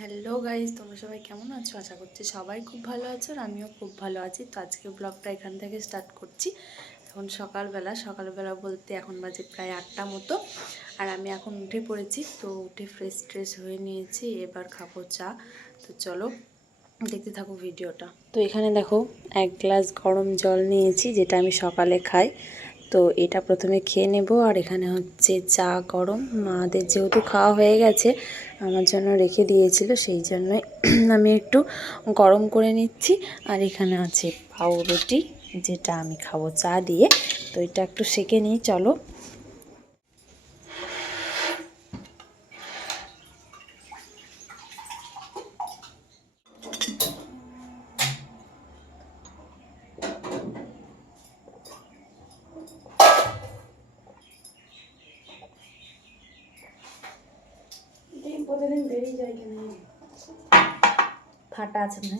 Hello guys, তোমরা সবাই কেমন আছো? আশা করছি সবাই খুব ভালো আছো আর আমিও খুব ভালো আছি। তো আজকে ব্লগটা এখান থেকে স্টার্ট করছি। এখন সকালবেলা বলতে এখন বাজে প্রায় 8টা মতো। আর আমি এখন উঠে পড়েছি, তো উঠে ফ্রেশ হয়ে নিয়েছি, এবার খাবো চা। তো চলো দেখতে থাকো ভিডিওটা। তো এখানে দেখো 1 গ্লাস গরম জল নিয়েছি, যেটা আমি সকালে খাই। তো এটা প্রথমে খেয়ে নেব। আর এখানে হচ্ছে চা গরম, মাদের যেহেতু খাওয়া হয়ে গেছে আমার জন্য রেখে দিয়েছিল, সেই জন্যই আমি একটু গরম করে নিচ্ছি। আর এখানে আছে পাউরুটি, যেটা আমি খাবো চা দিয়ে। তো এটা একটু সেঁকে নিই, চলো। প্রতিদিন বেরিয়ে যায় কেন, ফাটা আছে না?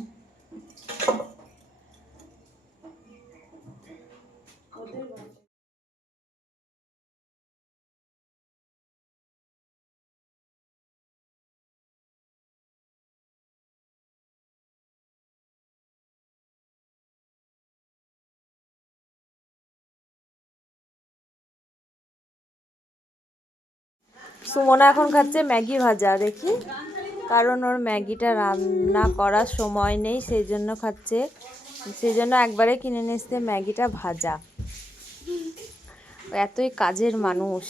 সুমনা এখন খাচ্ছে ম্যাগি ভাজা, দেখি। কারণ ওর ম্যাগিটা রান্না করার সময় নেই, সেই জন্য খাচ্ছে। সেই জন্য একবারে কিনে নিয়ে এসছে ম্যাগিটা ভাজা। এতই কাজের মানুষ।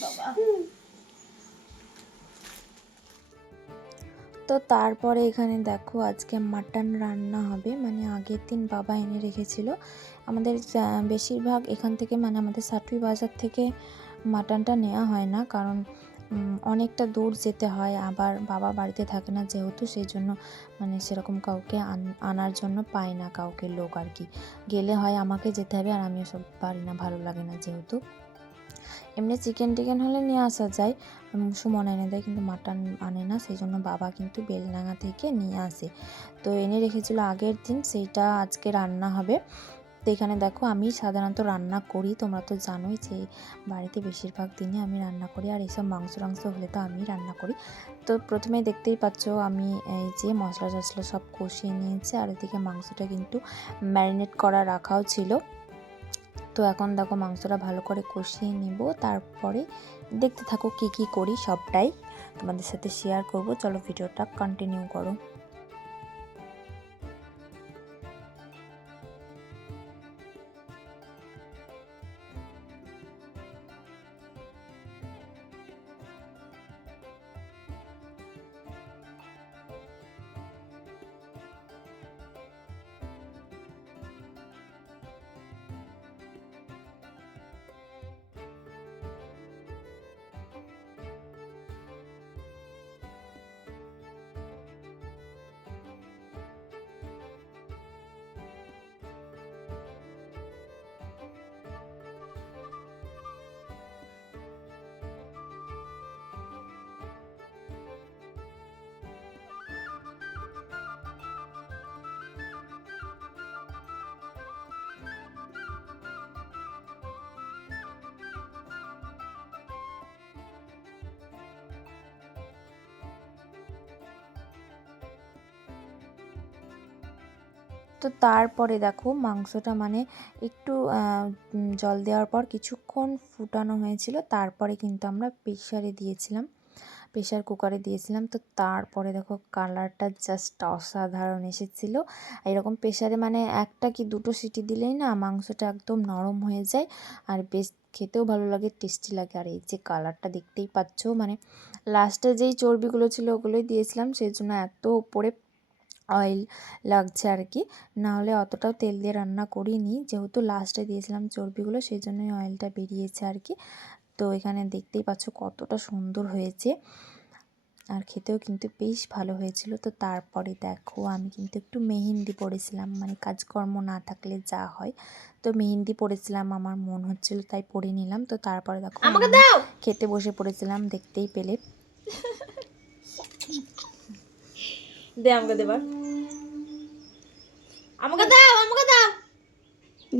তো তারপরে এখানে দেখো আজকে মাটন রান্না হবে, মানে আগের দিন বাবা এনে রেখেছিল। আমাদের বেশিরভাগ এখান থেকে, মানে আমাদের সাটুই বাজার থেকে মাটনটা নেওয়া হয় না, কারণ অনেকটা দূর যেতে হয়। আবার বাবা বাড়িতে থাকে না যেহেতু, সেই জন্য মানে সেরকম কাউকে আনার জন্য পাই না, কাউকে লোক আর কি। গেলে হয় আমাকে যেতে হবে, আর আমিও সব পারি না, ভালো লাগে না যেহেতু। এমনি চিকেন টিকেন হলে নিয়ে আসা যায়, সুমন এনে দেয়, কিন্তু মাটন আনে না, সেই জন্য বাবা কিন্তু বেলডাঙা থেকে নিয়ে আসে। তো এনে রেখেছিল আগের দিন, সেইটা আজকে রান্না হবে। তো এখানে দেখো আমি সাধারণত রান্না করি, তোমরা তো জানোই যে বাড়িতে বেশিরভাগ দিনে আমি রান্না করি, আর এইসব মাংস হলে তো আমি রান্না করি। তো প্রথমেই দেখতেই পাচ্ছ আমি এই যে মশলা টশলা সব কষিয়ে নিয়েছি, আর এদিকে মাংসটা কিন্তু ম্যারিনেট করা রাখাও ছিল। তো এখন দেখো মাংসটা ভালো করে কষিয়ে নিব, তারপরে দেখতে থাকো কি কি করি, সবটাই তোমাদের সাথে শেয়ার করব। চলো ভিডিওটা কন্টিনিউ করো। তো তারপরে দেখো মাংসটা মানে একটু জল দেওয়ার পর কিছুক্ষণ ফুটানো হয়েছিল, তারপরে কিন্তু আমরা প্রেশার কুকারে দিয়েছিলাম। তো তারপরে দেখো কালারটা জাস্ট অসাধারণ এসেছিলো। এরকম প্রেশারে মানে একটা কি দুটো সিটি দিলেই না মাংসটা একদম নরম হয়ে যায়, আর বেশ খেতেও ভালো লাগে, টেস্টি লাগে। আর এই যে কালারটা দেখতেই পাচ্ছ, মানে লাস্টে যেই চর্বিগুলো ছিল ওগুলোই দিয়েছিলাম, সেই জন্য এত উপরে অয়েল লাগছে আর কি, নাহলে অতটাও তেল দিয়ে রান্না করিনি, যেহেতু লাস্টে দিয়েছিলাম চর্বিগুলো, সেই জন্যই অয়েলটা বেরিয়েছে আর কি। তো এখানে দেখতেই পাচ্ছ কতটা সুন্দর হয়েছে, আর খেতেও কিন্তু বেশ ভালো হয়েছিল। তো তারপরে দেখো আমি কিন্তু একটু মেহেন্দি পড়েছিলাম, মানে কাজকর্ম না থাকলে যা হয়, তো মেহেন্দি পড়েছিলাম, আমার মন হচ্ছিল তাই পড়ে নিলাম। তো তারপরে দেখো আমি খেতে বসে পড়েছিলাম, দেখতেই পেলে। দে আমাকে দেবার, আমাকে দাও, আমাকে দাও,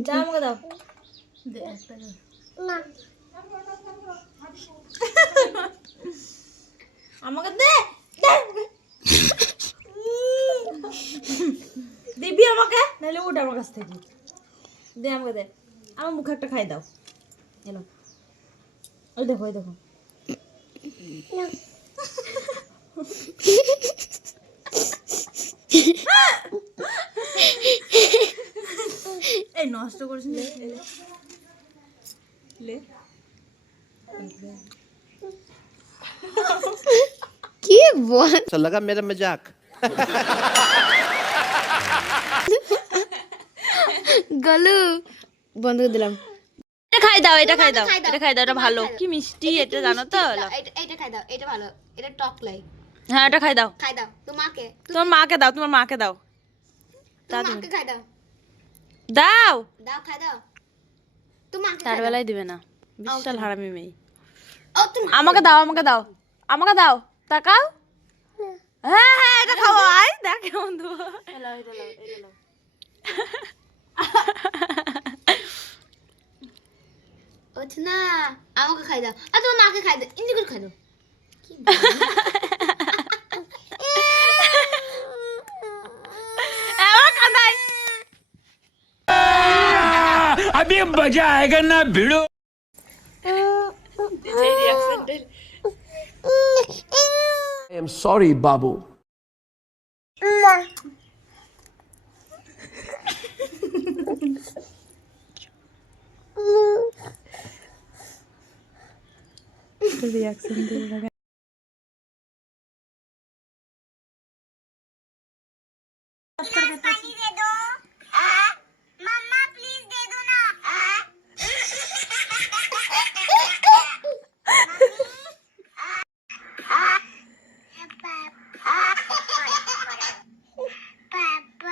দাও আমাকে দাও, দে একটা না, আমাকে দে, তাহলে ওটা আমার কাছ থেকে দে, আমাকে দে, আমার মুখে একটা খাই দাও। এলো, ওই দেখো, ওই দেখো। এই নষ্ট করিস না, লে কি বল अच्छा लगा मेरा मजाक গলু বন্ধ করে দিলাম। এটা খাই দাও, এটা খাই দাও, খাই দাও, এটা খাই দাও, এটা তোমার ভালো, খাই দাও। কি মিষ্টি এটা এটা, জানো তো? এটা খাই দাও, এটা ভালো, এটা টক লাই। হ্যাঁ, এটা খাই দাও, খাই দাও তোমাকে, তোমার মাকে দাও, তোমার মাকে দাও, তোমাকে খাই দাও, দাও। দাও খাই দাও তোমাকে তার বেলায় দিবে না, বিশাল হারামি মেয়ে। ও তুমি আমাকে দাও, আমাকে দাও, আমাকে দাও, তাকাও। হ্যাঁ হ্যাঁ, এটা খাও, আয় দেখ কেমন দেবো। ওঠ না, আমাকে খাই দাও, আর তোমার মাকে খাই দাও, ইন্দি করে খাই দাও। কি এবার কাঁদাই। अभी मजा आएगा ना भिड़ो। I am sorry, Babu. Reaction দিয়ে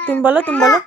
তুমি বলো, তুমি বলো।